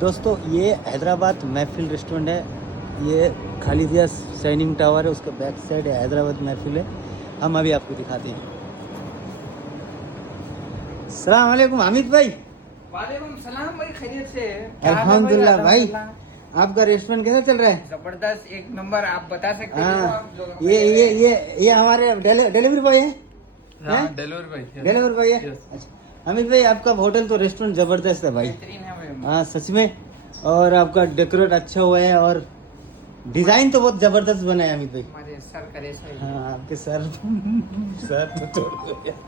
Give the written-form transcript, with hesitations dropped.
दोस्तों ये हैदराबाद महफिल रेस्टोरेंट है। ये खालिदिया शाइनिंग टावर है, उसके बैक साइड है हैदराबाद महफिल है। हम अभी आपको दिखाते हैं। सलाम वालेकुम हामिद भाई। वालेकुम सलाम भाई, खैरियत से? अल्हम्दुलिल्लाह भाई। आपका रेस्टोरेंट कैसा चल रहा है? जबरदस्त, एक नंबर। आप बता सकते हो हाँ, आप लोग? ये हमारे डिलीवरी बॉय है। डिलीवरी भाई। डिलीवरी बॉय है। अच्छा हामिद भाई, आपका होटल तो रेस्टोरेंट जबरदस्त है भाई। बेहतरीन है भाई। हाँ सच में। और आपका डेकोरेट अच्छा हुआ है और डिजाइन तो बहुत जबरदस्त बना है हामिद भाई। हमारे सर करे सही। हाँ आपके सर सर तो छोड़ दो यार।